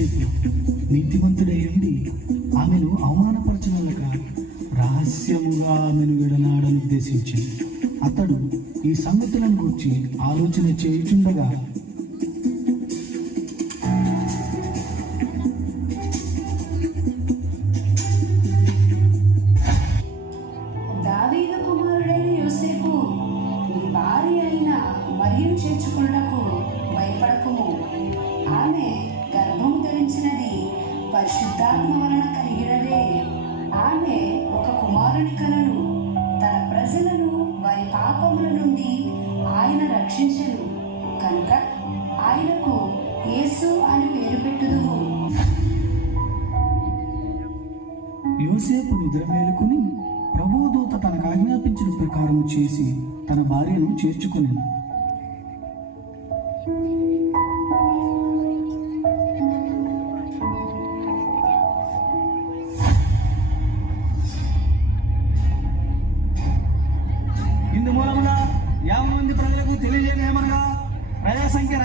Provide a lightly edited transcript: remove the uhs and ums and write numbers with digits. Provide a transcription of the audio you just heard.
యోసేపు నీతిమంతుడై ఉండి ఆమెను అవమానపరచనలక రహస్యముగా ఆమెను విడనాడని ఉద్దేశించి అతడు ఈ సంగతులను గురించి ఆలోచన చేయుచుండగా దావీదు కుమారుడైన యోసేపు, నీ భార్య అయిన మరియను చేర్చుకొనుటకు భయపడకుము. ఆమె గర్భము ధరించినది పరిశుద్ధాత్మ వలన కలిగినదే. ఆమె ఒక కుమారుని కలడు. తన ప్రజలను వారి పాపముల నుండి ఆయన రక్షించెను కనుక ఆయనకు యేసు అని పేరు పెట్టుదువు. యోసేపు నిద్ర మేలుకుని ప్రభువు దూత తనకు ఆజ్ఞాపించిన ప్రకారం చేసి తన భార్యను చేర్చుకునేను. ఇందు మూలముగా 50 మంది ప్రజలకు తెలియజేయమనగా ప్రజా సంఖ్య